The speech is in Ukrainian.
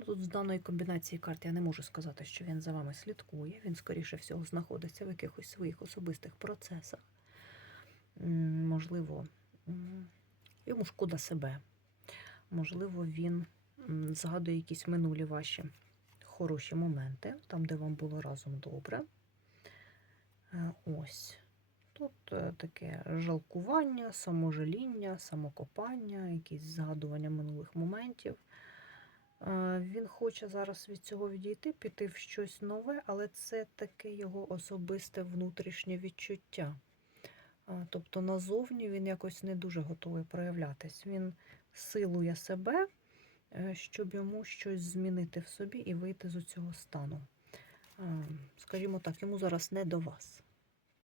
Тут з даної комбінації карт я не можу сказати, що він за вами слідкує. Він, скоріше всього, знаходиться в якихось своїх особистих процесах. Можливо, йому шкода себе. Можливо, він згадує якісь минулі ваші хороші моменти, там, де вам було разом добре. Е, Ось. Тут е, таке жалкування, саможаління, самокопання, якісь згадування минулих моментів. Е, Він хоче зараз від цього відійти, піти в щось нове, але це таке його особисте внутрішнє відчуття. Е, Тобто назовні він якось не дуже готовий проявлятись. Він силує себе, е, щоб йому щось змінити в собі і вийти з цього стану. Скажімо так, йому зараз не до вас.